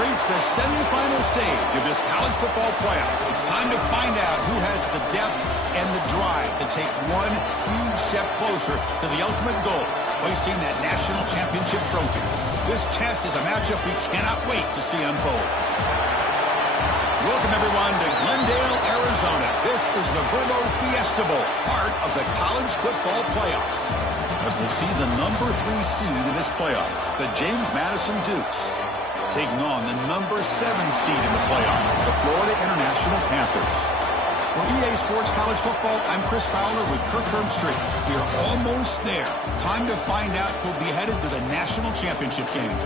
reached the semifinal stage of this college football playoff. It's time to find out who has the depth and the drive to take one huge step closer to the ultimate goal, hoisting that national championship trophy. This test is a matchup we cannot wait to see unfold. Welcome, everyone, to Glendale, Arizona. This is the Verbo Fiesta Bowl, part of the college football playoff. As we'll see the number 3 seed in this playoff, the James Madison Dukes, taking on the number 7 seed in the playoff, the Florida International Panthers. For EA Sports College Football, I'm Chris Fowler with Kirk Herbstreit. We are almost there. Time to find out who'll be headed to the national championship game.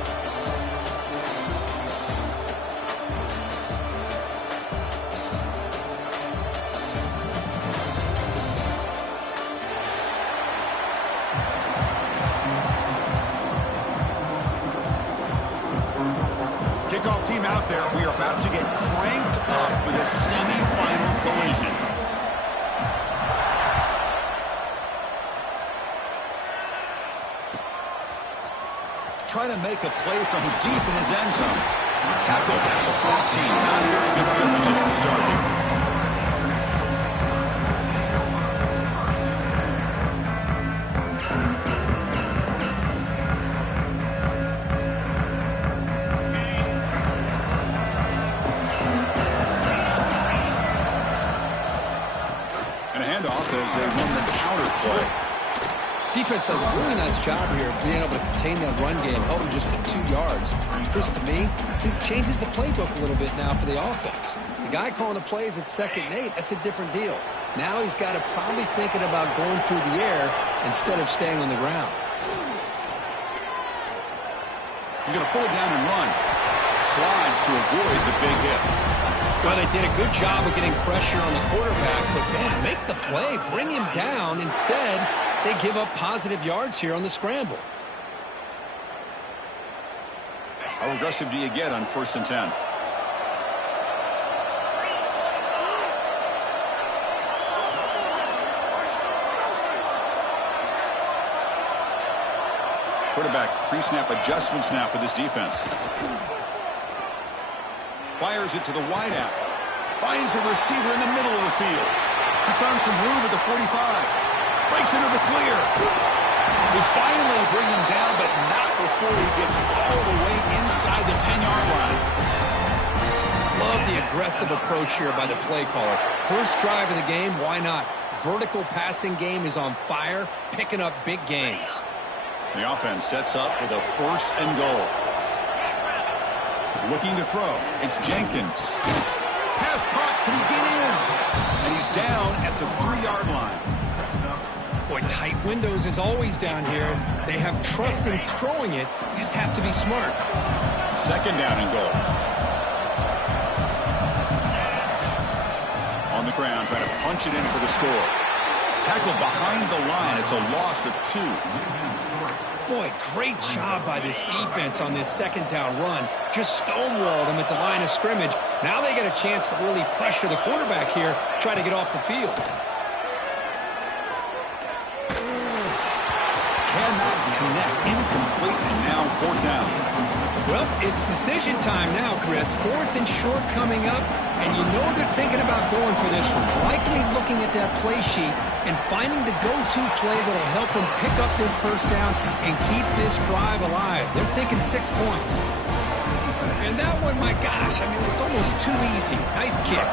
Kickoff team out there. We are about to get cranked up with a semi-final collision. Trying to make a play from deep in his end zone. Tackled at the 14. Not a very good field position to start here. As they run the counter play. Defense does a really nice job here of being able to contain that run game, help them just get 2 yards. Chris, to me, this changes the playbook a little bit now for the offense. The guy calling the plays at 2nd and 8, that's a different deal. Now he's got to probably thinking about going through the air instead of staying on the ground. He's going to pull it down and run. Slides to avoid the big hit. Well, they did a good job of getting pressure on the quarterback, but, man, make the play, bring him down. Instead, they give up positive yards here on the scramble. How aggressive do you get on 1st and 10? Quarterback pre-snap adjustments now for this defense. Fires it to the wideout. Finds a receiver in the middle of the field. He's found some room at the 45. Breaks into the clear. They finally bring him down, but not before he gets all the way inside the 10-yard line. Love the aggressive approach here by the play caller. First drive of the game, why not? Vertical passing game is on fire, picking up big gains. The offense sets up with a 1st and goal. Looking to throw. It's Jenkins. Pass caught. Can he get in? And he's down at the 3-yard line. Boy, tight windows is always down here. They have trust in throwing it. You just have to be smart. 2nd down and goal. On the ground, trying to punch it in for the score. Tackled behind the line. It's a loss of 2. Boy, great job by this defense on this 2nd down run. Just stonewalled them at the line of scrimmage. Now they get a chance to really pressure the quarterback here, try to get off the field. Cannot connect. Incomplete, and now 4th down. Well, it's decision time now, Chris. 4th and short coming up, and you know they're thinking about going for this one. Likely looking at that play sheet and finding the go-to play that'll help them pick up this 1st down and keep this drive alive. They're thinking 6 points. And that one, my gosh, I mean, it's almost too easy. Nice kick.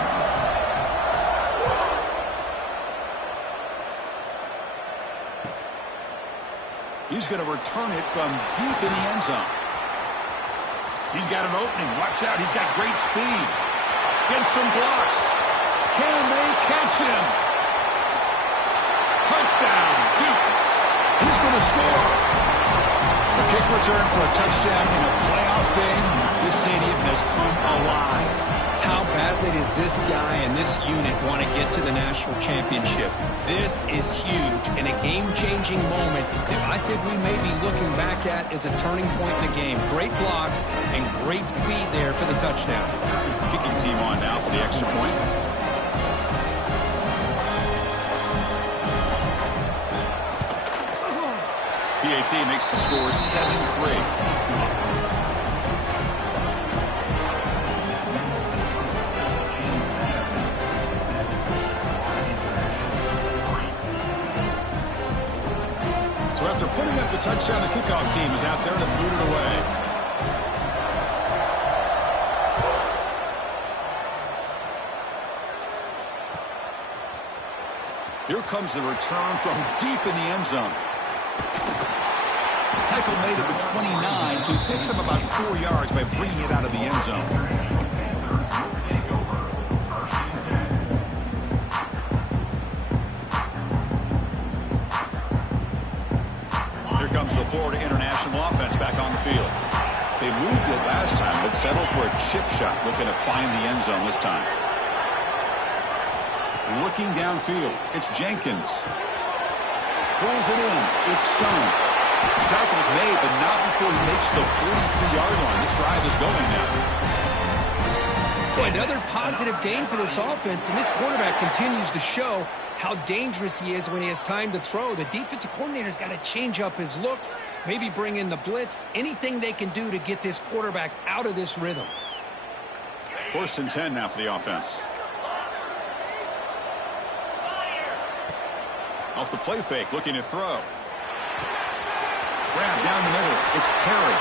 He's going to return it from deep in the end zone. He's got an opening. Watch out. He's got great speed. Gets some blocks. Can they catch him? Touchdown, Dukes. He's going to score. A kick return for a touchdown in a playoff game. This stadium has come alive. How badly does this guy and this unit want to get to the national championship? This is huge and a game-changing moment that I think we may be looking back at as a turning point in the game. Great blocks and great speed there for the touchdown. Kicking team on now for the extra point. PAT makes the score 7-3. So after putting up the touchdown, the kickoff team is out there to boot it away. Here comes the return from deep in the end zone. Michael made it the 29, so he picks up about 4 yards by bringing it out of the end zone. Here comes the Florida International offense back on the field. They moved it last time, but settled for a chip shot, looking to find the end zone this time. Looking downfield, it's Jenkins. Pulls it in, it's Stone. The tackle is made, but not before he makes the 43-yard line. This drive is going now. Boy, another positive gain for this offense, and this quarterback continues to show how dangerous he is when he has time to throw. The defensive coordinator's got to change up his looks, maybe bring in the blitz, anything they can do to get this quarterback out of this rhythm. 1st and 10 now for the offense. Off the play fake, looking to throw. Grab down the middle. It's Perry.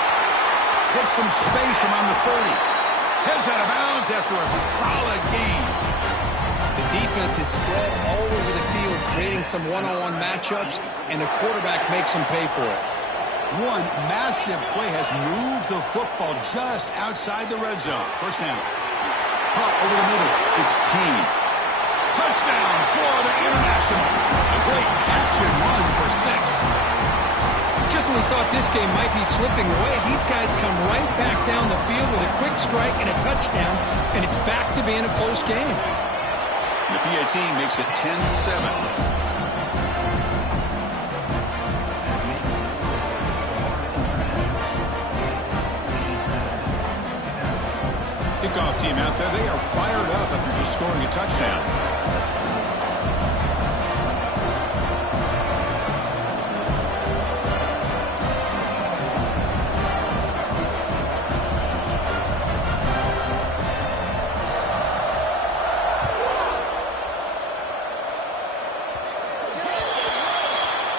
Gets some space around the 30. Heads out of bounds after a solid gain. The defense is spread all over the field, creating some one-on-one matchups, and the quarterback makes them pay for it. One massive play has moved the football just outside the red zone. First down. Caught over the middle. It's Payne. Touchdown, Florida International. A great catch and run for 6. Just when we thought this game might be slipping away, these guys come right back down the field with a quick strike and a touchdown, and it's back to being a close game. The PAT makes it 10-7. Kickoff team out there, they are fired up after just scoring a touchdown.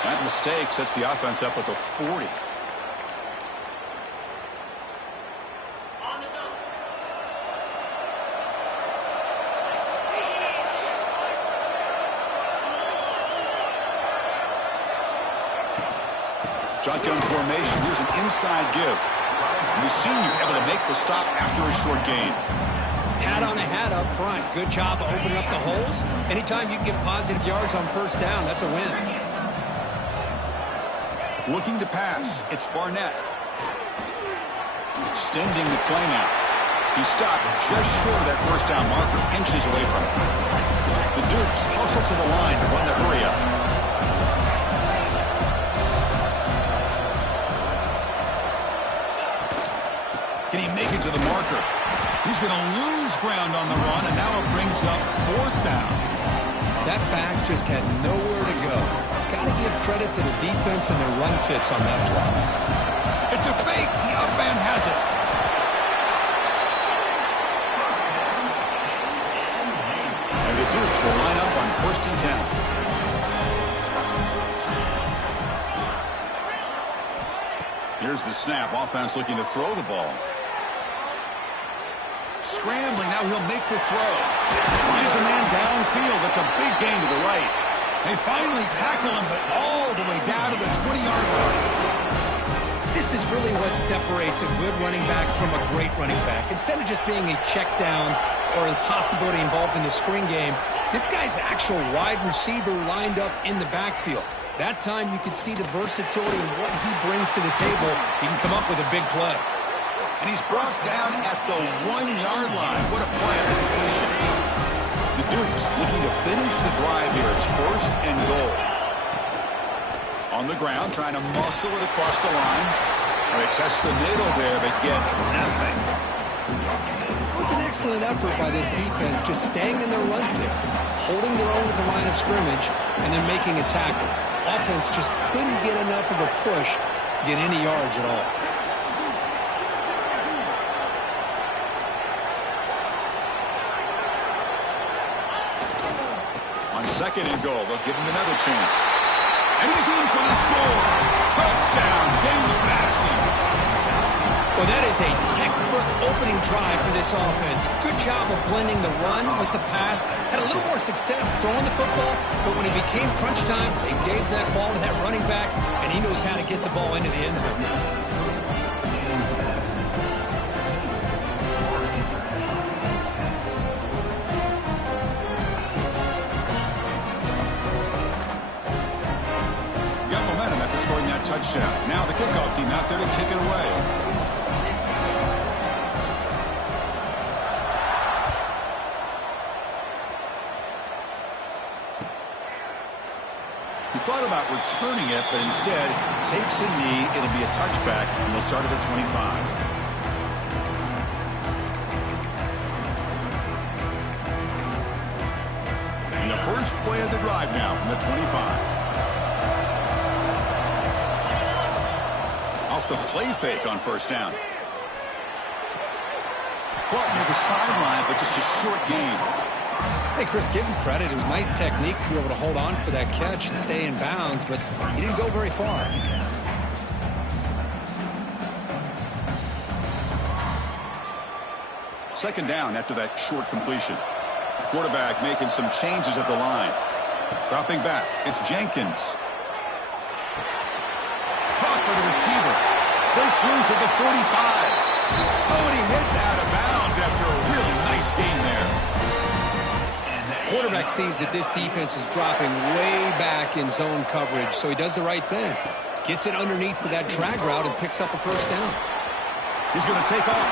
That mistake sets the offense up with a 40. Shotgun formation. Here's an inside give. The senior able to make the stop after a short gain. Hat on a hat up front. Good job of opening up the holes. Anytime you can get positive yards on first down, that's a win. Looking to pass. It's Barnett. Extending the play now. He stopped just short of that first down marker, inches away from it. The Dukes hustle to the line to run the hurry up. Can he make it to the marker? He's going to lose ground on the run, and now it brings up 4th down. That back just had nowhere to go. Got to give credit to the defense and their run fits on that play. It's a fake. The up man has it. And the Dukes will line up on 1st and 10. Here's the snap. Offense looking to throw the ball. Scrambling, now he'll make the throw. Finds a man downfield. That's a big gain to the right. They finally tackle him, but all the way down to the 20-yard line. This is really what separates a good running back from a great running back. Instead of just being a check down or the possibility involved in the screen game, this guy's actual wide receiver lined up in the backfield. That time you could see the versatility and what he brings to the table. He can come up with a big play. And he's brought down at the 1-yard line. What a play on the completion. The Dukes looking to finish the drive here. It's 1st and goal. On the ground, trying to muscle it across the line. They test the middle there, but get nothing. It was an excellent effort by this defense, just staying in their run fits, holding their own at the line of scrimmage, and then making a tackle. Offense just couldn't get enough of a push to get any yards at all. On 2nd and goal, they'll give him another chance. And he's in for the score. James Madison. Well, that is a textbook opening drive for this offense. Good job of blending the run with the pass. Had a little more success throwing the football, but when it became crunch time, they gave that ball to that running back, and he knows how to get the ball into the end zone. Got momentum after scoring that touchdown. Now the kickoff team out there to kick it away. He thought about returning it, but instead takes a knee. It'll be a touchback, and they'll start at the 25. And the first play of the drive now from the 25. Off the play fake on first down. Caught near the sideline, but just a short gain. Hey, Chris, give him credit. It was nice technique to be able to hold on for that catch and stay in bounds, but he didn't go very far. Second down after that short completion. Quarterback making some changes at the line. Dropping back, it's Jenkins. Caught by the receiver. Breaks loose at the 45. Oh, and he hits out of bounds after a really nice gain there. Quarterback sees that this defense is dropping way back in zone coverage, so he does the right thing. Gets it underneath to that drag route and picks up a first down. He's going to take off.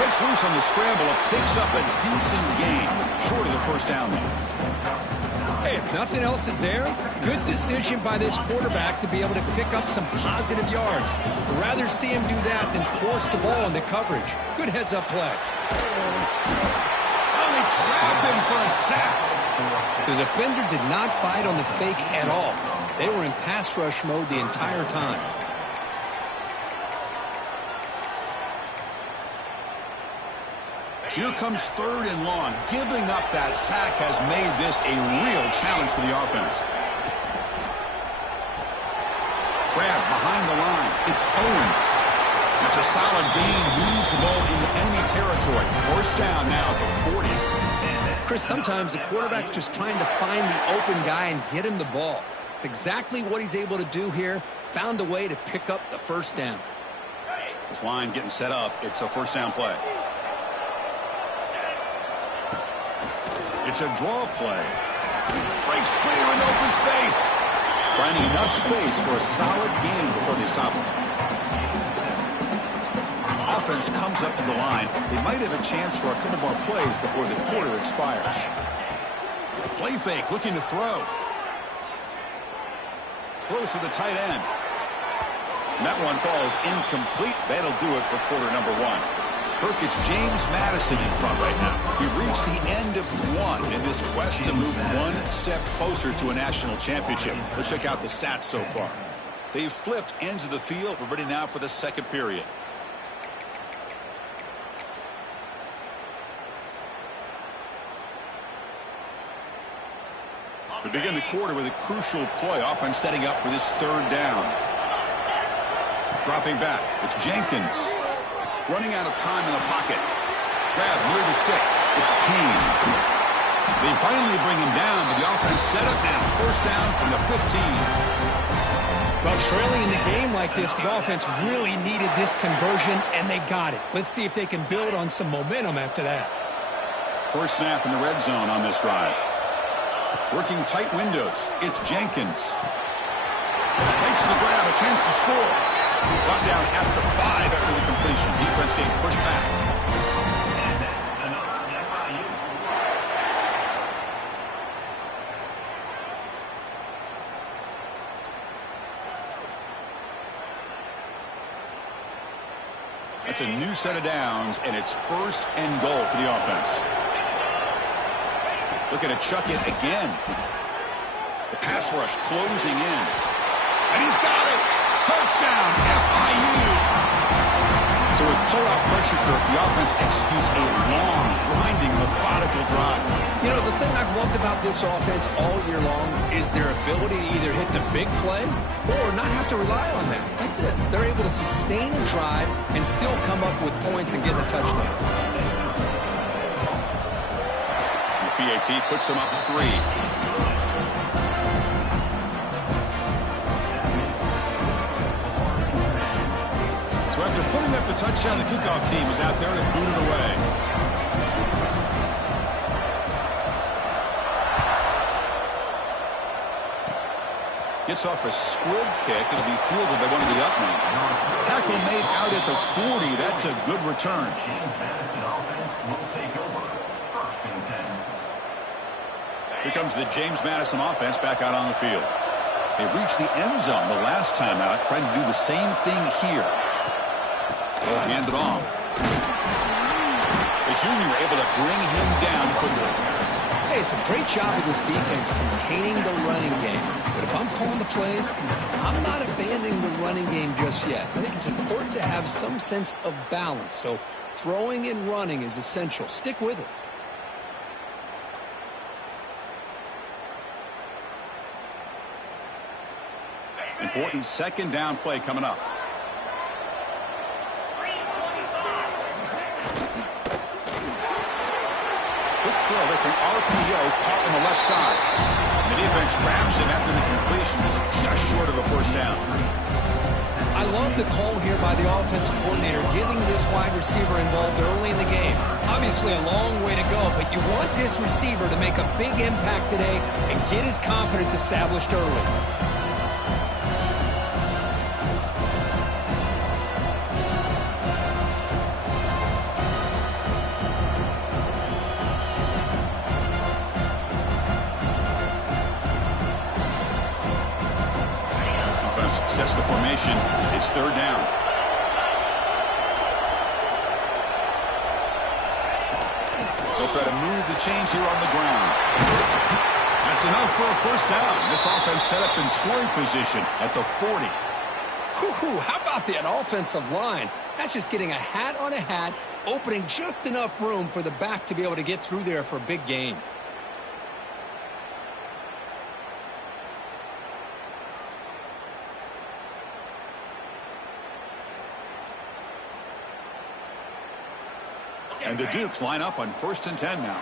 Breaks loose on the scramble and picks up a decent gain. Short of the first down there. Hey, if nothing else is there, good decision by this quarterback to be able to pick up some positive yards. I'd rather see him do that than force the ball into coverage. Good heads-up play. They trapped him for a sack. The defender did not bite on the fake at all. They were in pass rush mode the entire time. Here comes third and long. Giving up that sack has made this a real challenge for the offense. Grab behind the line. It's Owens. That's a solid gain. Moves the ball into enemy territory. First down now at the 40. Chris, sometimes the quarterback's just trying to find the open guy and get him the ball. It's exactly what he's able to do here. Found a way to pick up the first down. This line getting set up. It's a first down play. It's a draw play. Breaks clear in open space. Finding enough space for a solid gain before they stop him. Offense comes up to the line. They might have a chance for a couple more plays before the quarter expires. Play fake, looking to throw. Throws to the tight end. And that one falls incomplete. That'll do it for quarter number one. Kirk, it's James Madison in front right now. He reached the end of one in this quest to move one step closer to a national championship. Let's check out the stats so far. They've flipped ends of the field. We're ready now for the second period. We begin the quarter with a crucial play. Offense setting up for this third down. Dropping back. It's Jenkins. Running out of time in the pocket. Grab near the sticks. It's Payne. They finally bring him down, but the offense set up now. First down from the 15. Well, trailing in the game like this, the offense really needed this conversion, and they got it. Let's see if they can build on some momentum after that. First snap in the red zone on this drive. Working tight windows. It's Jenkins. Makes the grab, a chance to score. Brought down after 5 after the completion. Defense getting pushed back. That's a new set of downs, and it's first and goal for the offense. Looking to chuck it again. The pass rush closing in. And he's got it! Touchdown, FIU! So with playoff pressure curve, the offense executes a long, grinding, methodical drive. You know, the thing I've loved about this offense all year long is their ability to either hit the big play or not have to rely on that. Like this, they're able to sustain a drive and still come up with points and get a touchdown. The PAT puts them up 3. So after putting up the touchdown, the kickoff team is out there to boot it away. Gets off a squib kick. It'll be fielded by one of the up men. Tackle made out at the 40. That's a good return. Here comes the James Madison offense back out on the field. They reached the end zone the last time out, trying to do the same thing here. They'll hand it off. The junior able to bring him down quickly. Hey, it's a great job of this defense containing the running game. But if I'm calling the plays, I'm not abandoning the running game just yet. I think it's important to have some sense of balance. So throwing and running is essential. Stick with it. Important second down play coming up. Quick throw. That's an RPO caught on the left side. The defense grabs him after the completion is just short of a first down. I love the call here by the offensive coordinator, getting this wide receiver involved early in the game. Obviously a long way to go, but you want this receiver to make a big impact today and get his confidence established early. Sets the formation. It's third down. They'll try to move the chains here on the ground. That's enough for a first down. This offense set up in scoring position at the 40. Whew, how about that offensive line? That's just getting a hat on a hat, opening just enough room for the back to be able to get through there for a big gain. And the Dukes line up on 1st and 10 now.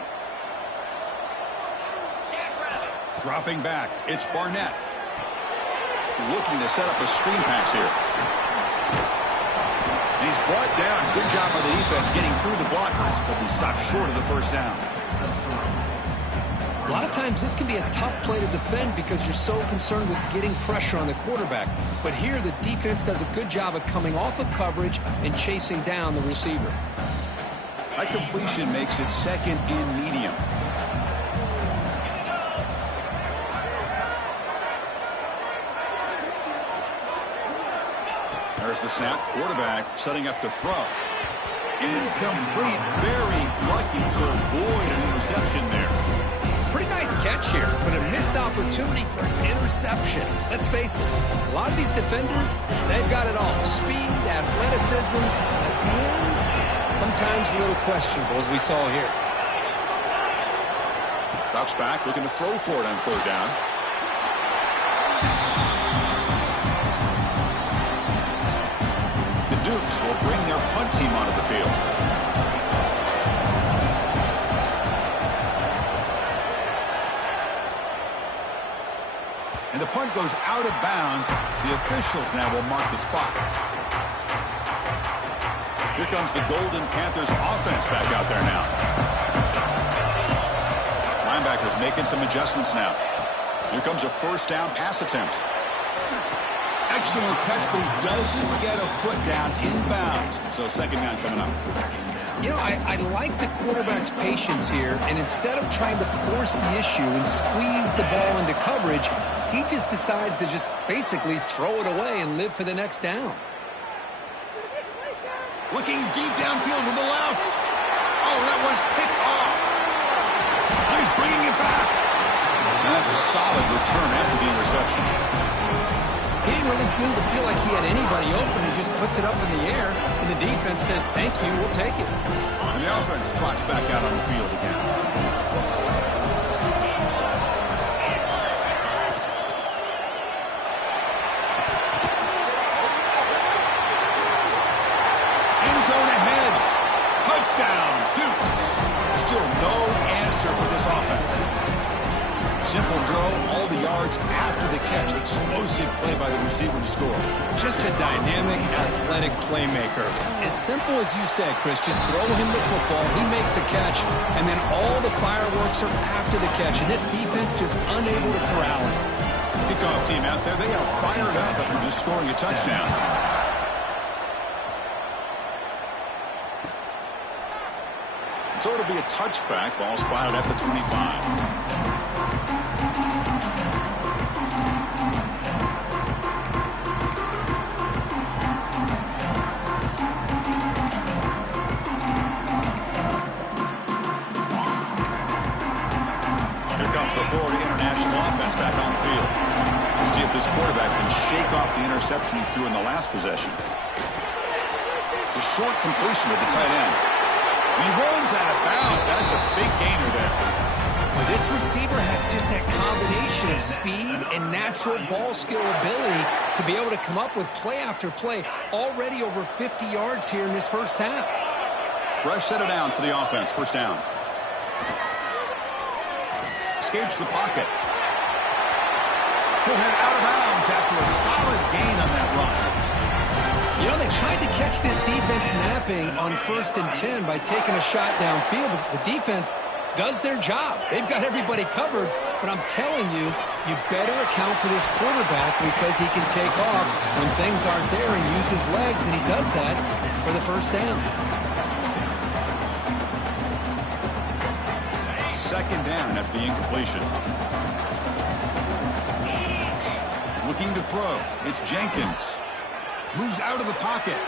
Dropping back, it's Barnett. Looking to set up a screen pass here. And he's brought down. Good job by the defense getting through the blockers, but he stopped short of the first down. A lot of times this can be a tough play to defend because you're so concerned with getting pressure on the quarterback. But here the defense does a good job of coming off of coverage and chasing down the receiver. That completion makes it second and medium. There's the snap. Quarterback setting up to throw. Incomplete. Very lucky to avoid an interception there. Pretty nice catch here, but a missed opportunity for an interception. Let's face it, a lot of these defenders, they've got it all. Speed, athleticism, hands, sometimes a little questionable, as we saw here. Drops back, looking to throw for it on third down. The Dukes will bring their punt team onto the field. And the punt goes out of bounds. The officials now will mark the spot. Here comes the Golden Panthers offense back out there now. Linebackers making some adjustments now. Here comes a first down pass attempt. Excellent catch, but he doesn't get a foot down inbounds. So second down coming up. You know, I like the quarterback's patience here, and instead of trying to force the issue and squeeze the ball into coverage, he just decides to just basically throw it away and live for the next down. Looking deep downfield with the left. Oh, that one's picked off. Oh, he's bringing it back. And that's a solid return after the interception. He didn't really seem to feel like he had anybody open. He just puts it up in the air, and the defense says, thank you, we'll take it. And the offense trots back out on the field again. End zone ahead. Touchdown, Dukes. Still no answer for this offense. Simple throw, all the yards after the catch. Explosive play by the receiver to score. Just a dynamic, athletic playmaker. As simple as you said, Chris, just throw him the football, he makes a catch, and then all the fireworks are after the catch. And this defense just unable to corral him. Kickoff team out there, they are fired up after just scoring a touchdown. So it'll be a touchback. Ball spotted at the 25. The Florida International offense back on the field. We'll see if this quarterback can shake off the interception he threw in the last possession. It's a short completion to the tight end. He runs out of bounds. That's a big gainer there. Well, this receiver has just that combination of speed and natural ball skill ability to be able to come up with play after play. Already over 50 yards here in this first half. Fresh set of downs for the offense. First down. Escapes the pocket. He'll head out of bounds after a solid gain on that run. You know, they tried to catch this defense napping on 1st and 10 by taking a shot downfield, but the defense does their job. They've got everybody covered, but I'm telling you, you better account for this quarterback because he can take off when things aren't there and use his legs, and he does that for the first down. Second down after the incompletion. Looking to throw. It's Jenkins. Moves out of the pocket.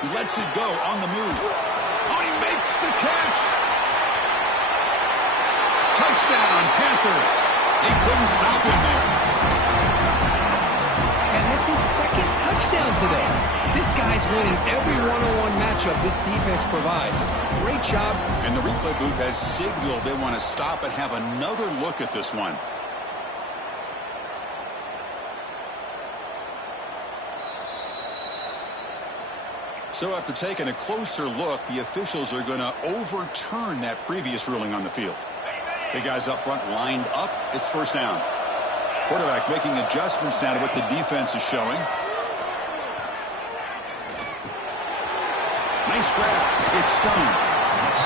He lets it go on the move. Oh, he makes the catch. Touchdown, Panthers. They couldn't stop him there. And that's his second touchdown today. This guy's winning every one-on-one matchup this defense provides. Great job. And the replay booth has signaled they want to stop and have another look at this one. So after taking a closer look, the officials are going to overturn that previous ruling on the field. The guys up front lined up. It's first down. Quarterback making adjustments now to what the defense is showing. Nice grab. It's Stone.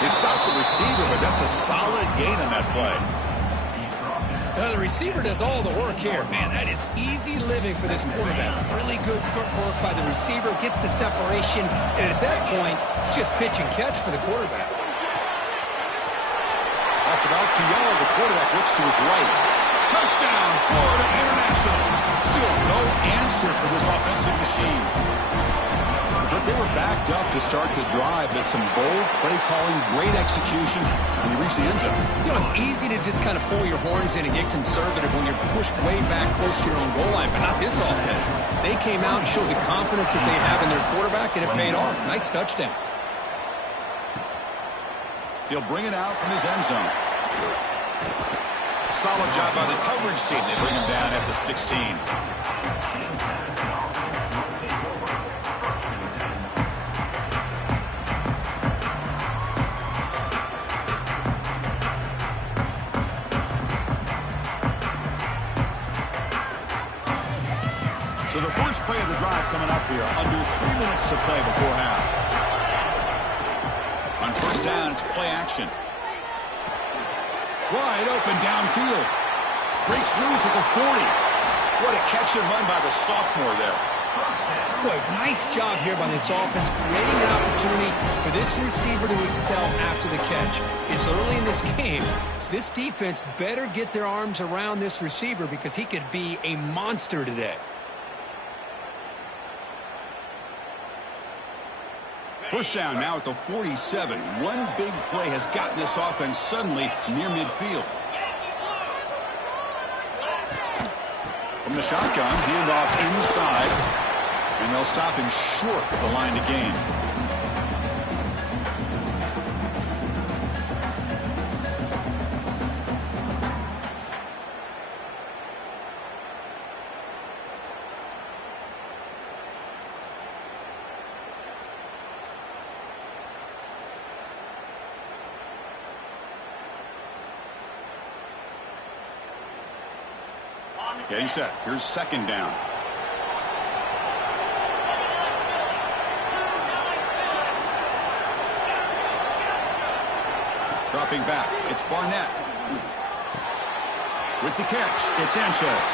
They stopped the receiver, but that's a solid gain on that play. The receiver does all the work here. Man, that is easy living for this quarterback. Really good footwork by the receiver. Gets the separation. And at that point, it's just pitch and catch for the quarterback. Off about to yell, the quarterback looks to his right. Touchdown, Florida International. Still no answer for this offensive machine. But they were backed up to start the drive, but some bold play calling, great execution, and you reach the end zone. You know, it's easy to just kind of pull your horns in and get conservative when you're pushed way back close to your own goal line, but not this offense. They came out and showed the confidence that they have in their quarterback, and it paid off. Nice touchdown. He'll bring it out from his end zone. Solid job by the coverage team. They bring him down at the 16. So the first play of the drive coming up here. Under 3 minutes to play before half. On first down, it's play action. Wide open downfield. Breaks loose at the 40. What a catch and run by the sophomore there. Boy, nice job here by this offense, creating an opportunity for this receiver to excel after the catch. It's early in this game, so this defense better get their arms around this receiver because he could be a monster today. First down now at the 47. One big play has gotten this offense suddenly near midfield. From From the shotgun, handoff inside, and they'll stop him short of the line to gain. Getting set. Here's second down. Dropping back. It's Barnett. With the catch, it's Sanchez.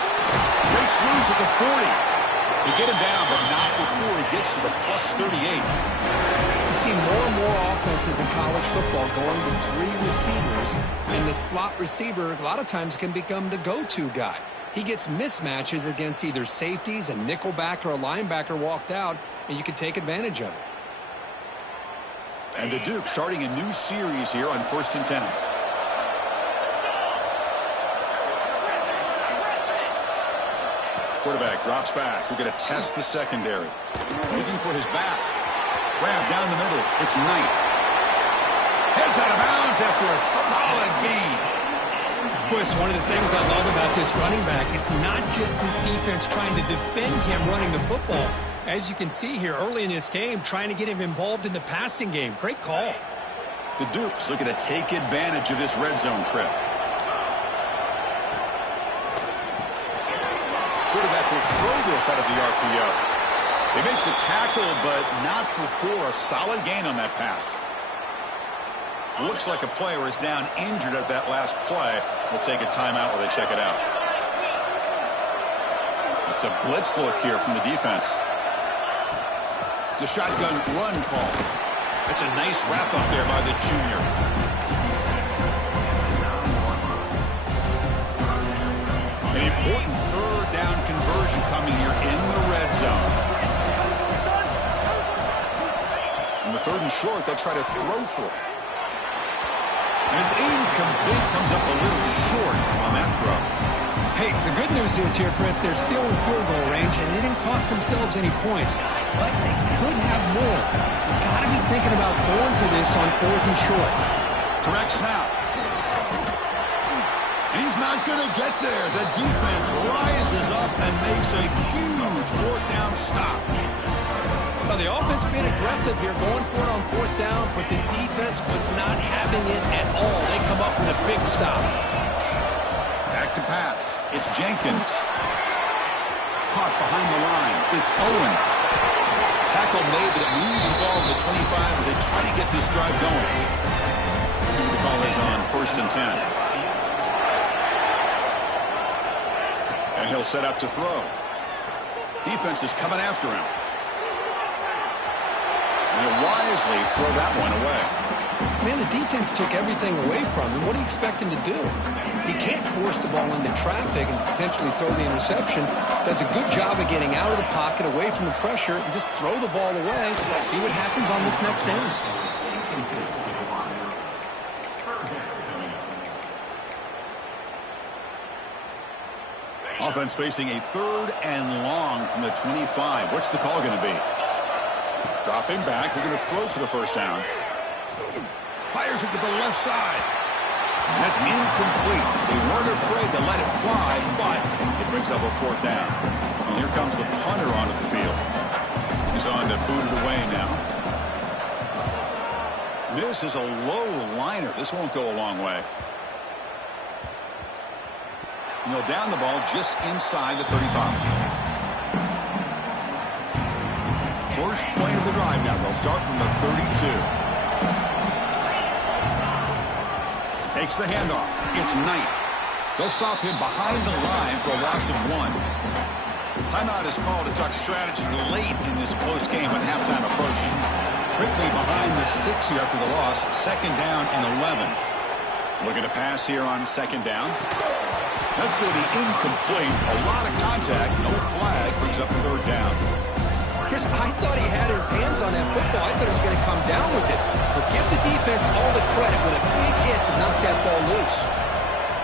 Breaks loose at the 40. They get him down, but not before he gets to the plus 38. You see more and more offenses in college football going with 3 receivers, and the slot receiver a lot of times can become the go-to guy. He gets mismatches against either safeties, a nickelback, or a linebacker walked out, and you can take advantage of it. And the Duke starting a new series here on 1st and 10. Quarterback drops back. We're going to test the secondary. Looking for his back. Grab down the middle. It's Knight. Heads out of bounds after a solid gain. Chris, one of the things I love about this running back, it's not just this defense trying to defend him running the football. As you can see here early in this game, trying to get him involved in the passing game. Great call. The Dukes looking to take advantage of this red zone trip. Quarterback will throw this out of the RPO. They make the tackle, but not before a solid gain on that pass. Looks like a player is down injured at that last play. We'll take a timeout while they check it out. It's a blitz look here from the defense. It's a shotgun run call. It's a nice wrap up there by the junior. An important third down conversion coming here in the red zone. And the 3rd and short, they'll try to throw for it. And it's incomplete, comes up a little short on that throw. Hey, the good news is here, Chris, they're still in field goal range, and they didn't cost themselves any points. But they could have more. You've got to be thinking about going for this on 4th and short. Direct snap. He's not going to get there. The defense rises up and makes a huge 4th down stop. Well, the offense being aggressive here, going for it on 4th down, but the defense was not having it at all. They come up with a big stop. Back to pass. It's Jenkins. Caught behind the line. It's Owens. Tackle made, but it moves the ball to the 25 as they try to get this drive going. See what the call is on 1st and 10. And he'll set up to throw. Defense is coming after him. And he'll wisely throw that one away. Man, the defense took everything away from him. What do you expect him to do? He can't force the ball into traffic and potentially throw the interception. Does a good job of getting out of the pocket, away from the pressure, and just throw the ball away. See what happens on this next down. Offense facing a 3rd and long from the 25. What's the call going to be? Dropping back. They're going to throw for the 1st down. Fires it to the left side. And that's incomplete. They weren't afraid to let it fly, but it brings up a 4th down. And here comes the punter onto the field. He's on to boot it away now. This is a low liner. This won't go a long way. And he'll down the ball just inside the 35. First play of the drive now. They'll start from the 32. Takes the handoff. It's Knight. They'll stop him behind the line for a loss of 1. Timeout is called to talk strategy late in this close game with halftime approaching. Quickly behind the sticks here after the loss. 2nd down and 11. Looking to pass here on 2nd down. That's going to be incomplete. A lot of contact. No flag. Brings up 3rd down. Chris, I thought he had his hands on that football. I thought he was going to come down with it. But give the defense all the credit with a big hit to knock that ball loose.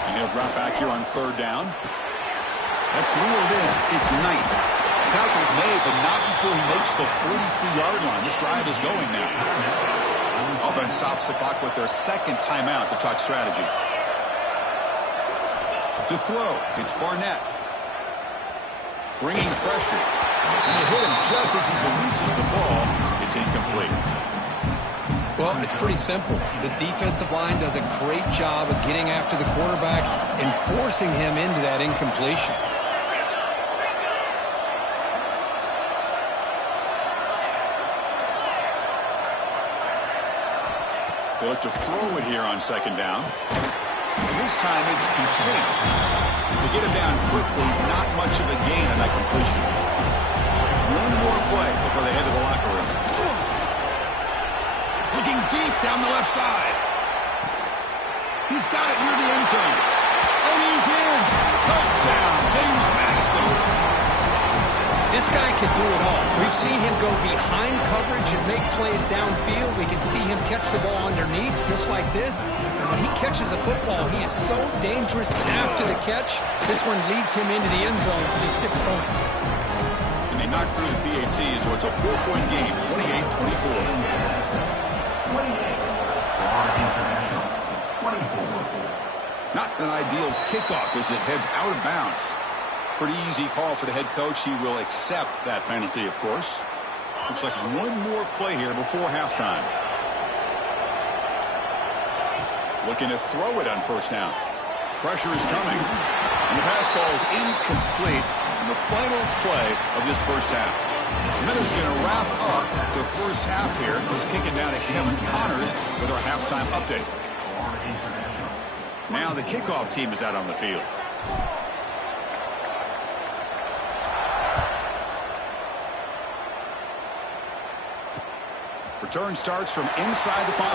And he'll drop back here on 3rd down. That's reeled in. It's Knight. Tackle's made, but not before he makes the 43-yard line. This drive is going now. Offense stops the clock with their second timeout to talk strategy. To throw, it's Barnett. Bringing pressure. And they hit him just as he releases the ball. It's incomplete. Well, it's pretty simple. The defensive line does a great job of getting after the quarterback and forcing him into that incompletion. They look to throw it here on second down. And this time it's complete. They get him down quickly, not much of a gain on that completion. One more play before they head to the locker room. Looking deep down the left side. He's got it near the end zone. And he's in. Touchdown, James Madison. This guy can do it all. We've seen him go behind coverage and make plays downfield. We can see him catch the ball underneath, just like this. And when he catches a football, he is so dangerous after the catch. This one leads him into the end zone for the 6 points. And they knock through the PAT, so it's a 4-point game, 28-24. Not an ideal kickoff as it heads out of bounds. Pretty easy call for the head coach. He will accept that penalty, of course. Looks like one more play here before halftime. Looking to throw it on first down. Pressure is coming. And the pass ball is incomplete in the final play of this first half. Miller's going to wrap up the first half here. He's kicking down to Kevin Connors with our halftime update. Now the kickoff team is out on the field. Return starts from inside the 5.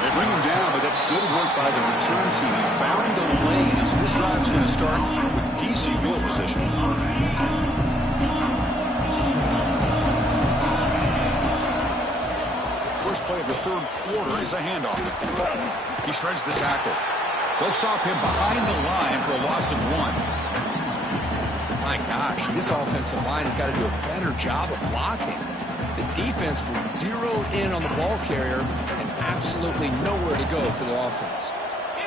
They bring him down, but that's good work by the return team. He found the lane, so this drive's going to start with DC field position. First play of the third quarter is a handoff. He shreds the tackle. They'll stop him behind the line for a loss of 1. My gosh, this offensive line has got to do a better job of blocking. The defense was zeroed in on the ball carrier and absolutely nowhere to go for the offense.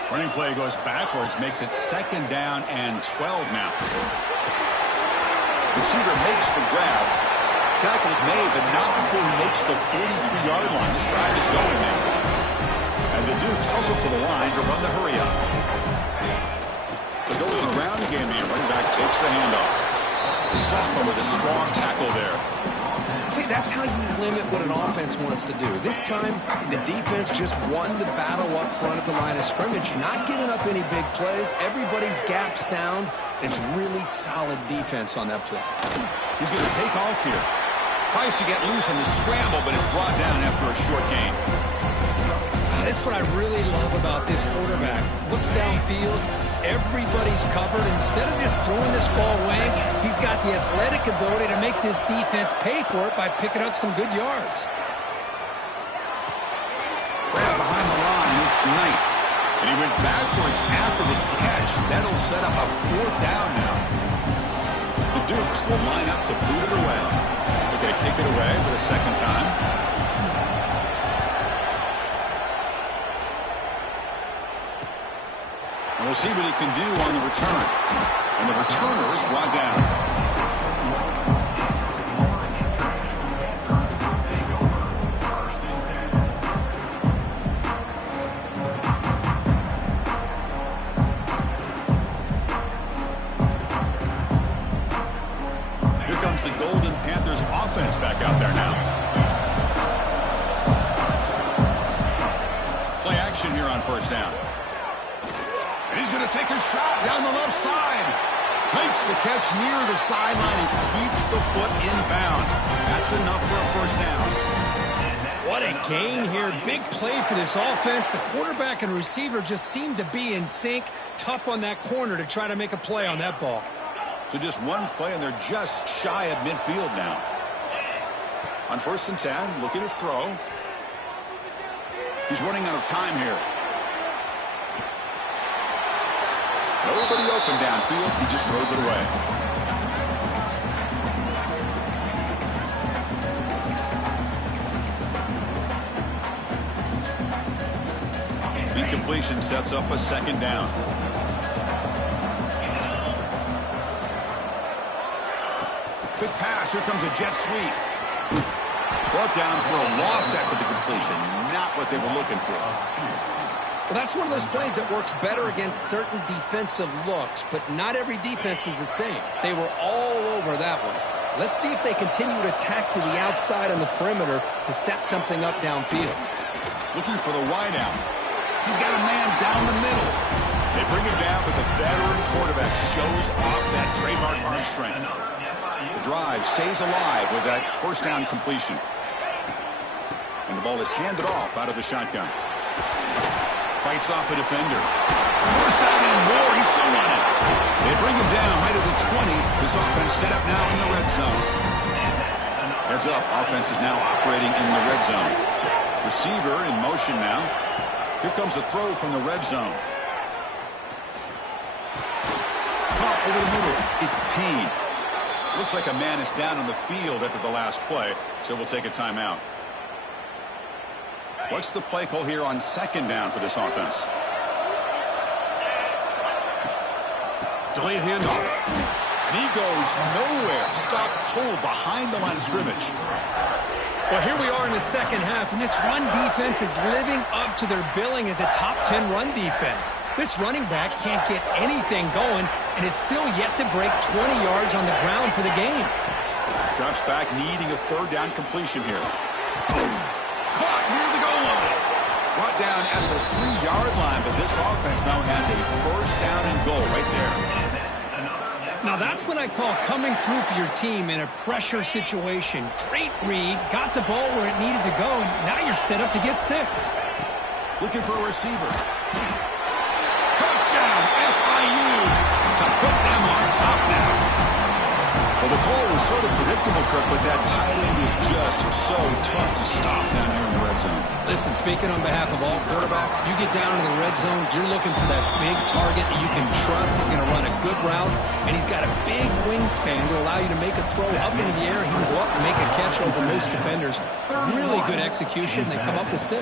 Running play goes backwards, makes it second down and 12 now. Receiver makes the grab. Tackle's made, but not before he makes the 43-yard line. This drive is going now. And the Dukes hustle to the line to run the hurry up. They go to the ground game here. Running back takes the handoff. Sophomore with a strong tackle there. See, that's how you limit what an offense wants to do. This time, the defense just won the battle up front at the line of scrimmage, not giving up any big plays. Everybody's gap sound. It's really solid defense on that play. He's going to take off here. Tries to get loose on the scramble, but is brought down after a short gain. That's what I really love about this quarterback. Looks downfield. Everybody's covered. Instead of just throwing this ball away, he's got the athletic ability to make this defense pay for it by picking up some good yards. Right behind the line, it's Knight. And he went backwards after the catch. That'll set up a 4th down now. The Dukes will line up to boot it away. They're going to kick it away for the second time. And we'll see what he can do on the return. And the returner is brought down. Here comes the Golden Panthers offense back out there now. Play action here on first down. And he's going to take a shot down the left side. Makes the catch near the sideline and keeps the foot in bounds. That's enough for a first down. What a gain here. Big play for this offense. The quarterback and receiver just seem to be in sync. Tough on that corner to try to make a play on that ball. So just one play, and they're just shy of midfield now. On 1st and 10, looking to throw. He's running out of time here. Nobody open downfield. He just throws it away. Incompletion sets up a second down. Good pass. Here comes a jet sweep. Brought down for a loss after the completion. Not what they were looking for. Well, that's one of those plays that works better against certain defensive looks, but not every defense is the same. They were all over that one. Let's see if they continue to attack to the outside on the perimeter to set something up downfield. Looking for the wideout. He's got a man down the middle. They bring him down, but the veteran quarterback shows off that trademark arm strength. The drive stays alive with that first down completion. And the ball is handed off out of the shotgun. Fights off a defender. First down and more. He's still running. They bring him down right at the 20. This offense set up now in the red zone. Heads up. Offense is now operating in the red zone. Receiver in motion now. Here comes a throw from the red zone. Caught over the middle. It's Payne. Looks like a man is down on the field after the last play, so we'll take a timeout. What's the play call here on second down for this offense? Delayed handoff. And he goes nowhere. Stop cold behind the line of scrimmage. Well, here we are in the second half, and this run defense is living up to their billing as a top 10 run defense. This running back can't get anything going and is still yet to break 20 yards on the ground for the game. Drops back, needing a third down completion here. Caught near the goal line. Brought down at the 3-yard line, but this offense now has a first down and goal right there. Now that's what I call coming through for your team in a pressure situation. Great read, got the ball where it needed to go, and now you're set up to get 6. Looking for a receiver. Touchdown, FIU, to put them on top now. Well, the call was sort of predictable, Kirk, but that tight end is just so tough to stop down here in the red zone. Listen, speaking on behalf of all quarterbacks, you get down in the red zone, you're looking for that big target that you can trust. He's going to run a good route, and he's got a big wingspan to allow you to make a throw up into the air. He can go up and make a catch over most defenders. Really good execution. They come up with 6.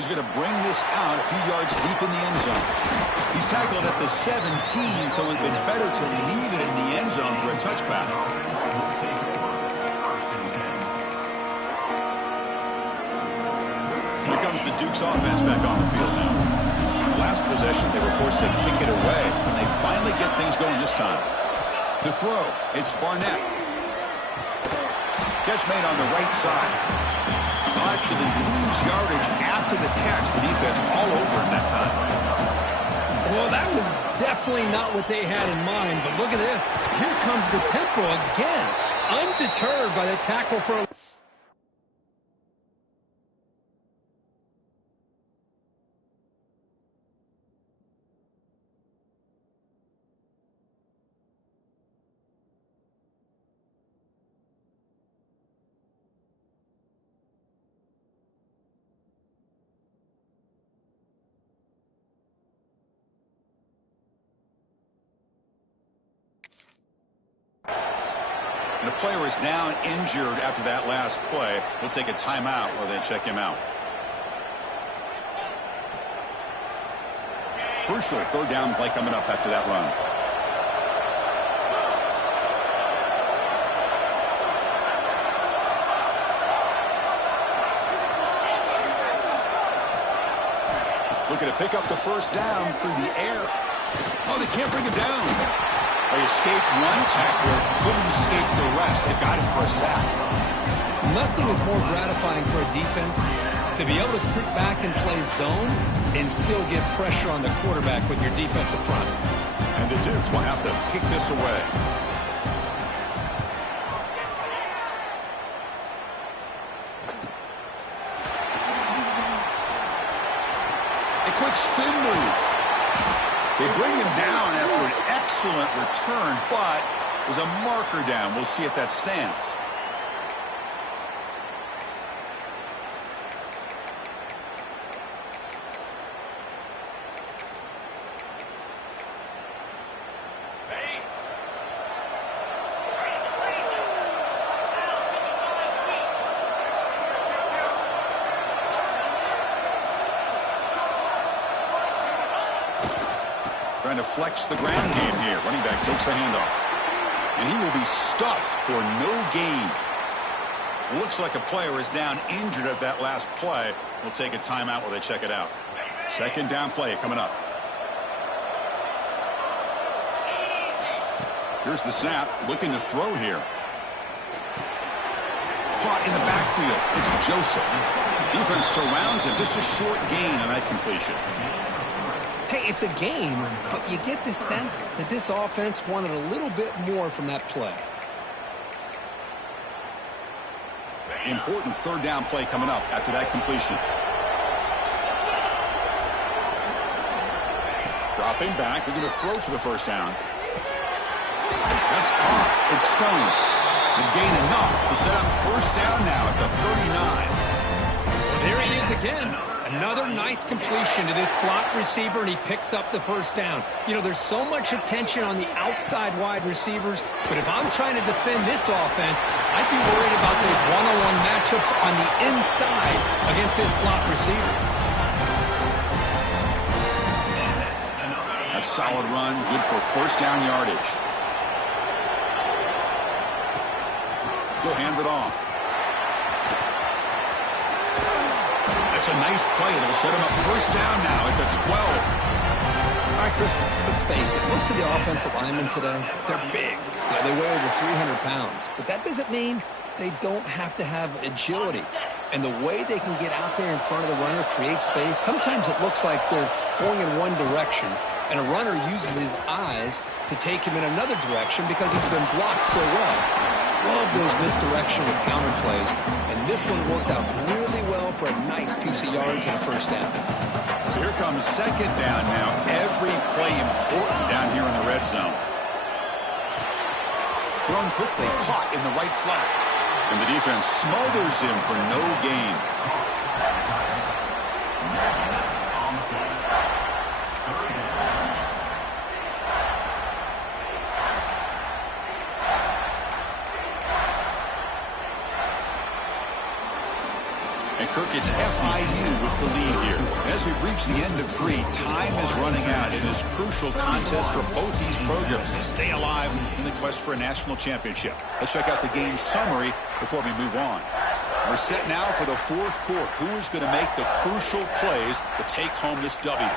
He's going to bring this out a few yards deep in the end zone. He's tackled at the 17, so it would have been better to leave it in the end zone for a touchback. Here comes the Duke's offense back on the field now. Last possession, they were forced to kick it away, and they finally get things going this time. To throw, it's Barnett. Catch made on the right side. Actually lose yardage after the catch. The defense all over him that time. Well, that was definitely not what they had in mind, but look at this. Here comes the tempo again. Undeterred by the tackle for a... And the player is down injured after that last play. We'll take a timeout while they check him out. Crucial third down play coming up after that run. Looking to pick up the first down through the air. Oh, they can't bring him down. They escaped one tackler, couldn't escape the rest. They've got him for a sack. Nothing is more gratifying for a defense to be able to sit back and play zone and still get pressure on the quarterback with your defensive front. And the Dukes will have to kick this away. A quick spin move. They bring him down after an excellent return, but there's a marker down. We'll see if that stands. trying to flex the ground game here. Running back takes the handoff. And he will be stuffed for no gain. Looks like a player is down injured at that last play. We'll take a timeout while they check it out. Second down play coming up. Here's the snap. Looking to throw here. Caught in the backfield. It's Joseph. Defense surrounds him. Just a short gain on that completion. Hey, it's a game, but you get the sense that this offense wanted a little bit more from that play. Important third down play coming up after that completion. Dropping back. They're going to throw for the first down. That's caught. It's Stone. And gain enough to set up first down now at the 39. There he is again. Another nice completion to this slot receiver, and he picks up the first down. You know, there's so much attention on the outside wide receivers, but if I'm trying to defend this offense, I'd be worried about those one-on-one matchups on the inside against this slot receiver. That's solid run, good for first down yardage. He'll hand it off. That's a nice play. It'll set him up first down now at the 12. All right, Chris, let's face it. Most of the offensive linemen today, they're big. Yeah, they weigh over 300 pounds. But that doesn't mean they don't have to have agility. And the way they can get out there in front of the runner, create space, sometimes it looks like they're going in one direction, and a runner uses his eyes to take him in another direction because he's been blocked so well. Love those misdirection and counter plays, and this one worked out really well for a nice piece of yards and a first down. So here comes second down now. Every play important down here in the red zone. Thrown quickly, caught in the right flat. And the defense smothers him for no gain. And Kirk, it's FIU with the lead here. As we reach the end of 3, time is running out in this crucial contest for both these programs to stay alive in the quest for a national championship. Let's check out the game summary before we move on. We're set now for the fourth quarter. Who is going to make the crucial plays to take home this W?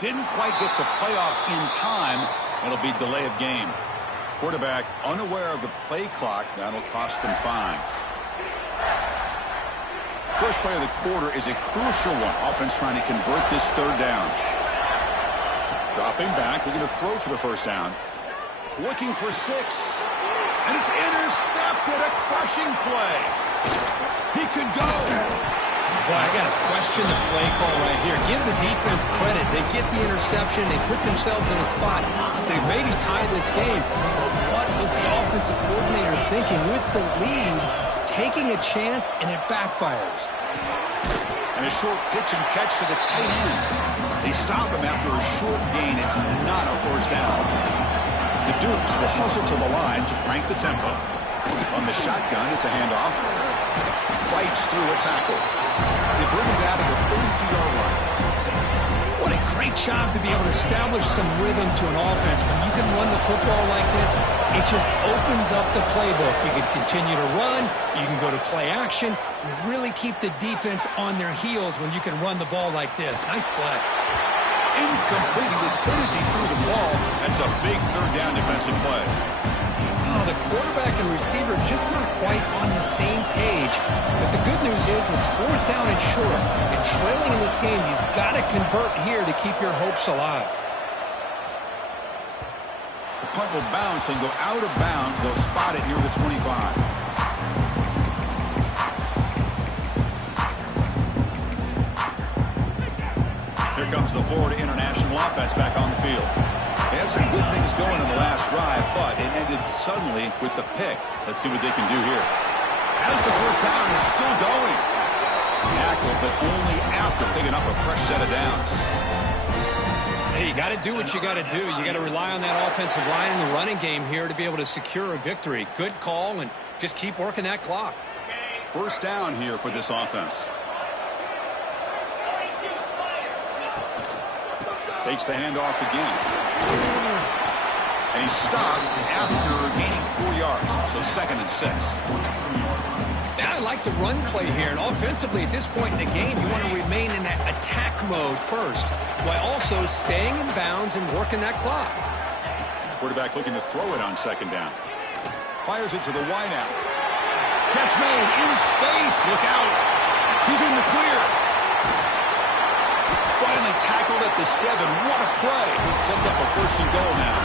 Didn't quite get the playoff in time. It'll be delay of game. Quarterback unaware of the play clock. That'll cost them 5. First play of the quarter is a crucial one. Offense trying to convert this third down. Dropping back. We're going to throw for the first down. Looking for 6. And it's intercepted. A crushing play. He could go. Well, I got to question the play call right here. Give the defense credit. They get the interception. They put themselves in a spot to maybe tie this game. But what was the offensive coordinator thinking with the lead, taking a chance, and it backfires? And a short pitch and catch to the tight end. They stop him after a short gain. It's not a first down. The Dukes will hustle to the line to crank the tempo. On the shotgun, it's a handoff. Fights through a tackle. They bring him down to the 32-yard line. What a great job to be able to establish some rhythm to an offense. When you can run the football like this, it just opens up the playbook. You can continue to run. You can go to play action. You really keep the defense on their heels when you can run the ball like this. Nice play. Incomplete. He was hit as he threw the ball. That's a big third down defensive play. Oh, the quarterback and receiver just not quite on the same page. But the good news is it's fourth down and short. And trailing in this game, you've got to convert here to keep your hopes alive. The punt will bounce and go out of bounds. They'll spot it near the 25. Here comes the Florida International offense back on the field. They had some good things going in the last drive, but it ended suddenly with the pick. Let's see what they can do here. As the first down is still going. Tackle, but only after picking up a fresh set of downs. Hey, you got to do what you got to do. You got to rely on that offensive line and the running game here to be able to secure a victory. Good call, and just keep working that clock. First down here for this offense. Takes the handoff again. And he's stopped after gaining 4 yards. So 2nd and 6. Now I like the run play here. And offensively, at this point in the game, you want to remain in that attack mode first, while also staying in bounds and working that clock. Quarterback looking to throw it on 2nd down. Fires it to the wideout. Catch made in space. Look out. He's in the clear. Finally tackled at the 7. What a play. Sets up a 1st and goal now.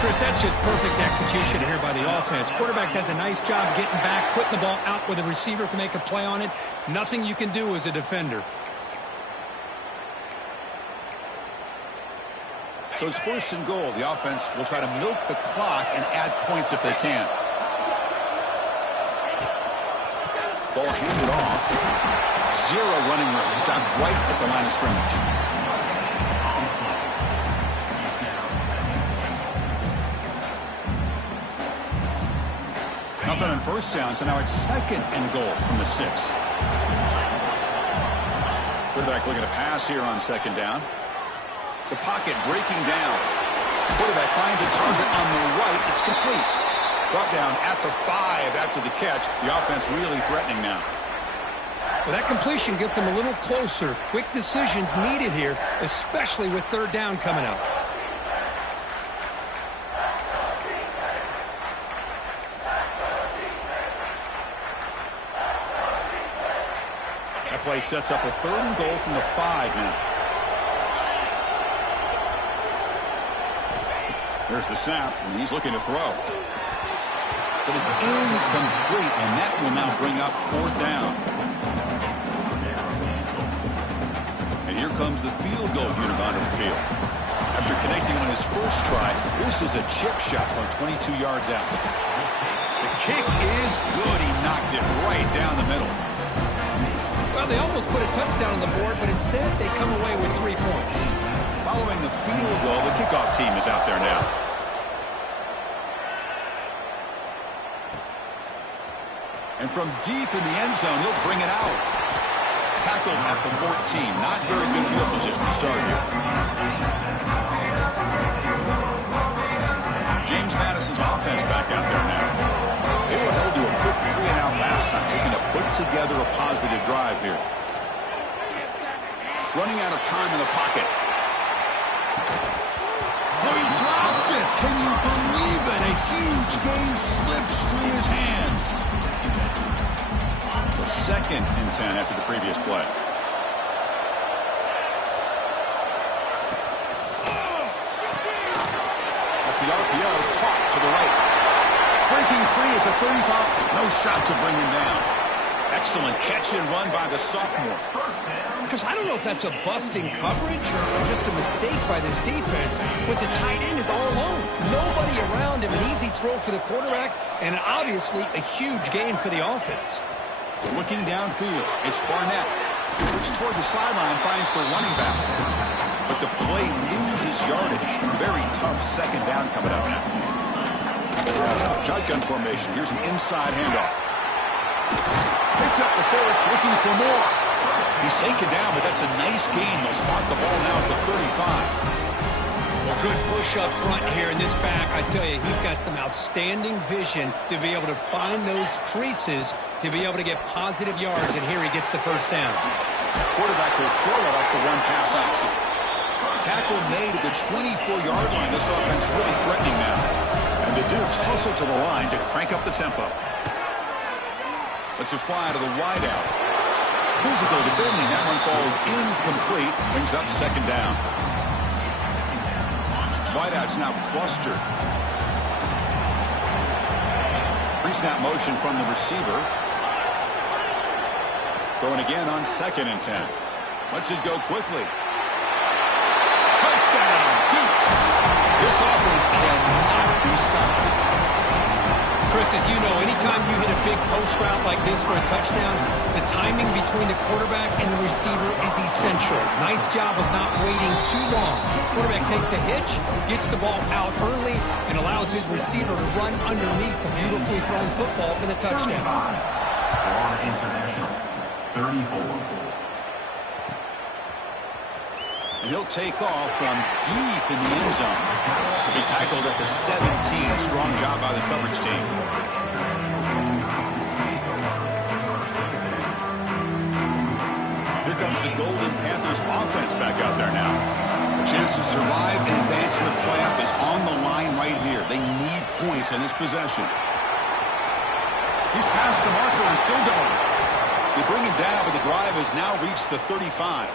Chris, that's just perfect execution here by the offense. Quarterback does a nice job getting back, putting the ball out where the receiver can make a play on it. Nothing you can do as a defender. So it's 1st and goal. The offense will try to milk the clock and add points if they can. Ball handed off. 0 running room. Stopped right at the line of scrimmage. Nothing on 1st down, so now it's 2nd and goal from the 6. Quarterback looking to pass here on 2nd down. The pocket breaking down. Quarterback finds a target on the right. It's complete. Brought down at the 5 after the catch. The offense really threatening now. Well, that completion gets them a little closer. Quick decisions needed here, especially with 3rd down coming up. That play sets up a 3rd and goal from the 5 now. There's the snap, and he's looking to throw. But it's incomplete, and that will now bring up 4th down. And here comes the field goal unit onto the field. After connecting on his first try, this is a chip shot from 22 yards out. The kick is good. He knocked it right down the middle. Well, they almost put a touchdown on the board, but instead they come away with 3 points. Following the field goal, the kickoff team is out there now. And from deep in the end zone, he'll bring it out. Tackled at the 14. Not very good field position to start here. James Madison's offense back out there now. They were held to a quick 3-and-out last time, looking to put together a positive drive here. Running out of time in the pocket. Well, he dropped it. Can you believe it? A huge gain slips through his hands. So 2nd and 10 after the previous play. Off the RPO, caught to the right. Breaking free at the 35. No shot to bring him down. Excellent catch and run by the sophomore. Because I don't know if that's a busting coverage or just a mistake by this defense, but the tight end is all alone. Nobody around him, an easy throw for the quarterback, and obviously a huge gain for the offense. Looking downfield, it's Barnett. Looks toward the sideline, finds the running back. But the play loses yardage. Very tough 2nd down coming up now. Shotgun formation. Here's an inside handoff. Picks up the first, looking for more. He's taken down, but that's a nice gain. They'll spot the ball now at the 35. Well, good push up front here in this back. I tell you, he's got some outstanding vision to be able to find those creases to be able to get positive yards, and here he gets the 1st down. Quarterback will throw it off the one-pass option. Tackle made at the 24-yard line. This offense really threatening now. And the Dukes hustle to the line to crank up the tempo. Let's fly to the wideout. Physical defending. That one falls incomplete. Brings up 2nd down. Wideout's now clustered. Pre-snap motion from the receiver. Throwing again on 2nd and 10. Lets it go quickly. Touchdown, Dukes. This offense cannot be stopped. Chris, Chris, as you know, anytime you hit a big post route like this for a touchdown, the timing between the quarterback and the receiver is essential. Nice job of not waiting too long. Quarterback takes a hitch, gets the ball out early, and allows his receiver to run underneath the beautifully thrown football for the touchdown. Florida International, 34. And he'll take off from deep in the end zone. He'll be tackled at the 17. Strong job by the coverage team. Here comes the Golden Panthers offense back out there now. A chance to survive and advance in the playoff is on the line right here. They need points in this possession. He's past the marker and still going. They bring him down, but the drive has now reached the 35.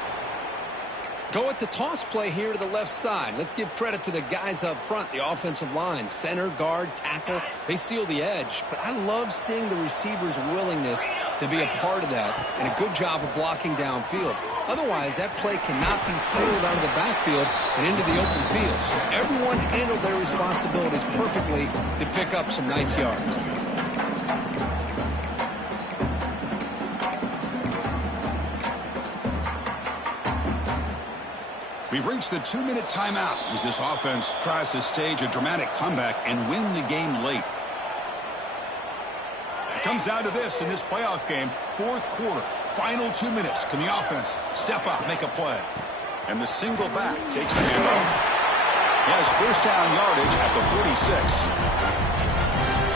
Go at the toss play here to the left side. Let's give credit to the guys up front, the offensive line, center, guard, tackle. They seal the edge. But I love seeing the receiver's willingness to be a part of that and a good job of blocking downfield. Otherwise, that play cannot be spilled out of the backfield and into the open field. So everyone handled their responsibilities perfectly to pick up some nice yards. We've reached the 2-minute timeout as this offense tries to stage a dramatic comeback and win the game late. It comes down to this in this playoff game, fourth quarter, final 2 minutes. Can the offense step up, make a play? And the single back takes the handoff. He has first down yardage at the 46.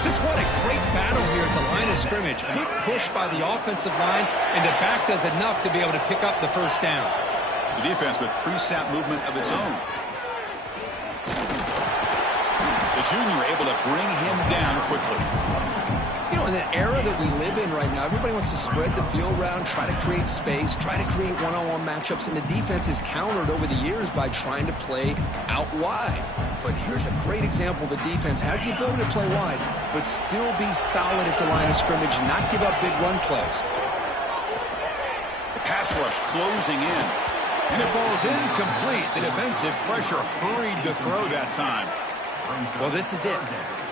Just what a great battle here at the line of scrimmage. Good push by the offensive line, and the back does enough to be able to pick up the first down. The defense with pre-snap movement of its own. The junior able to bring him down quickly. You know, in the era that we live in right now, everybody wants to spread the field around, try to create space, try to create one-on-one matchups, and the defense is countered over the years by trying to play out wide. But here's a great example. The defense has the ability to play wide, but still be solid at the line of scrimmage and not give up big run plays. The pass rush closing in. And it falls incomplete. The defensive pressure hurried to throw that time. Well, this is it.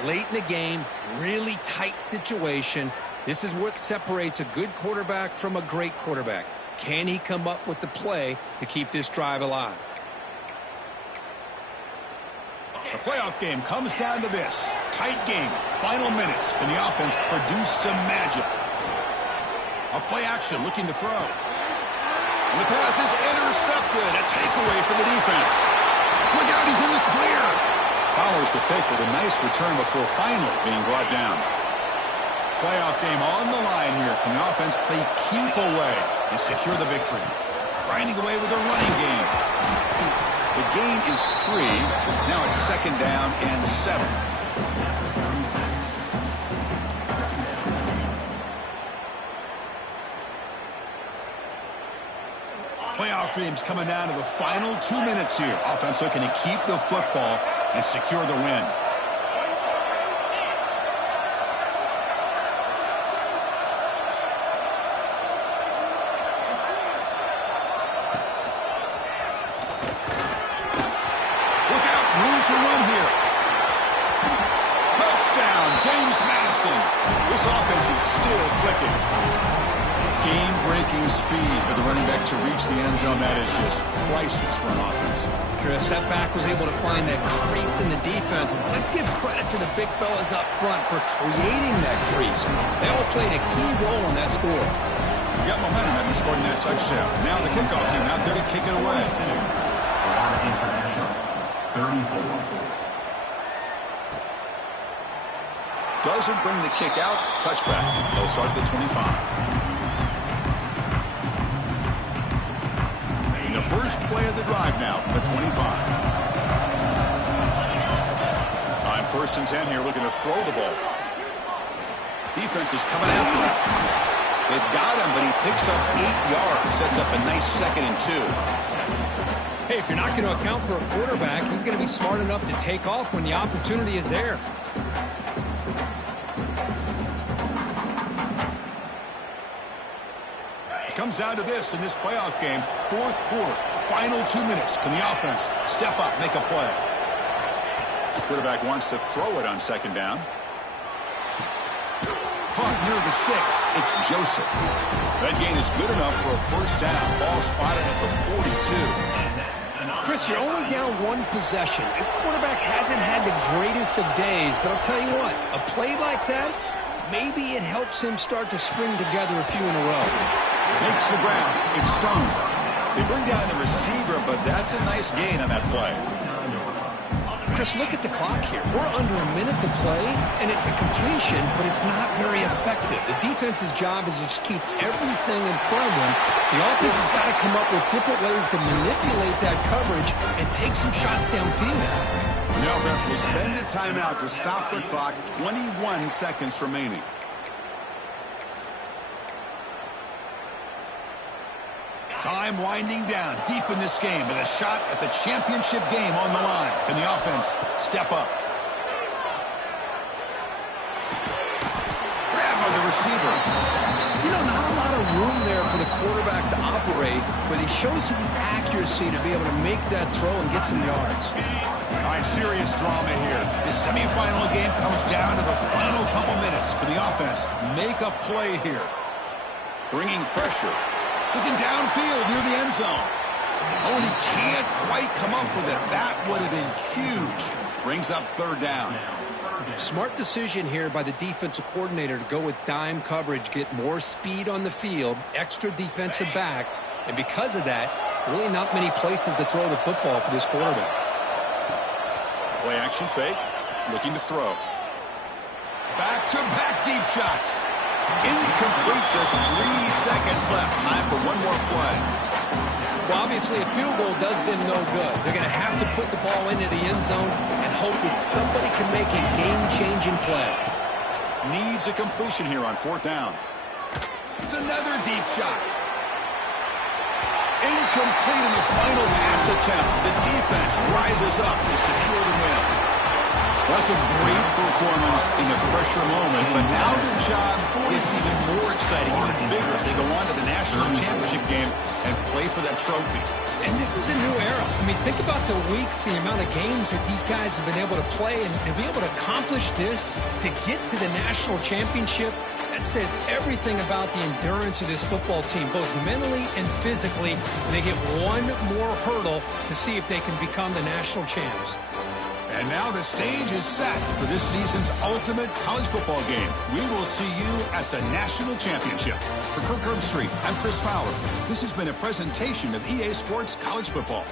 Late in the game, really tight situation. This is what separates a good quarterback from a great quarterback. Can he come up with the play to keep this drive alive? The playoff game comes down to this. Tight game, final minutes. Can the offense produce some magic? A play action looking to throw. And the pass is intercepted. A takeaway for the defense. Look out, he's in the clear. Follows the pick with a nice return before finally being brought down. Playoff game on the line here. Can the offense play keep away and secure the victory? Grinding away with a running game. The gain is 3. Now it's second down and 7. Playoff dreams coming down to the final 2 minutes here. Offense looking to keep the football and secure the win. Look out, room to run here. Touchdown, James Madison. This offense is still clicking. Game-breaking speed for the running back to reach the end zone. That is just priceless for an offense. Chris, that back was able to find that crease in the defense. Let's give credit to the big fellas up front for creating that crease. They all played a key role in that score. We got momentum after scoring that touchdown. Now the kickoff team out there to kick it away. Florida International, 34. Doesn't bring the kick out. Touchback. They'll start at the 25. The first play of the drive now from the 25. On first and 10 here, looking to throw the ball. Defense is coming after him. They've got him, but he picks up 8 yards. Sets up a nice 2nd and 2. Hey, if you're not going to account for a quarterback, he's going to be smart enough to take off when the opportunity is there. Comes down to this in this playoff game. Fourth quarter, final 2 minutes. Can the offense step up, make a play? The quarterback wants to throw it on second down. caught near the sticks. It's Joseph. That gain is good enough for a first down. Ball spotted at the 42. Chris, you're only down one possession. This quarterback hasn't had the greatest of days, but I'll tell you what, a play like that, maybe it helps him start to string together a few in a row. Makes the ground. It's Stone. They bring down the receiver, but that's a nice gain on that play. Chris, look at the clock here. We're under a minute to play, and it's a completion, but it's not very effective. The defense's job is to just keep everything in front of them. The offense has got to come up with different ways to manipulate that coverage and take some shots downfield. The offense will spend a timeout to stop the clock. 21 seconds remaining. Time winding down deep in this game with a shot at the championship game on the line. Can the offense step up? Grab by the receiver. You know, not a lot of room there for the quarterback to operate, but he shows the accuracy to be able to make that throw and get some yards. All right, serious drama here. The semifinal game comes down to the final couple minutes. Can the offense make a play here? Bringing pressure. Looking downfield near the end zone. Oh, and he can't quite come up with it. That would have been huge. Brings up third down. Smart decision here by the defensive coordinator to go with dime coverage, get more speed on the field, extra defensive backs, and because of that, really not many places to throw the football for this quarterback. Play action fake. Looking to throw. Back-to-back deep shots. Incomplete, just 3 seconds left. Time for one more play. Well, obviously, a field goal does them no good. They're going to have to put the ball into the end zone and hope that somebody can make a game-changing play. Needs a completion here on fourth down. It's another deep shot. Incomplete in the final pass attempt. The defense rises up to secure the win. That's a great performance in a pressure moment, but now the job gets even more exciting, even bigger as they go on to the national championship game and play for that trophy. And this is a new era. I mean, think about the weeks, the amount of games that these guys have been able to play, and to be able to accomplish this, to get to the national championship, that says everything about the endurance of this football team, both mentally and physically. And they get one more hurdle to see if they can become the national champs. And now the stage is set for this season's ultimate college football game. We will see you at the national championship. For Kirk Herbstreit, I'm Chris Fowler. This has been a presentation of EA Sports College Football.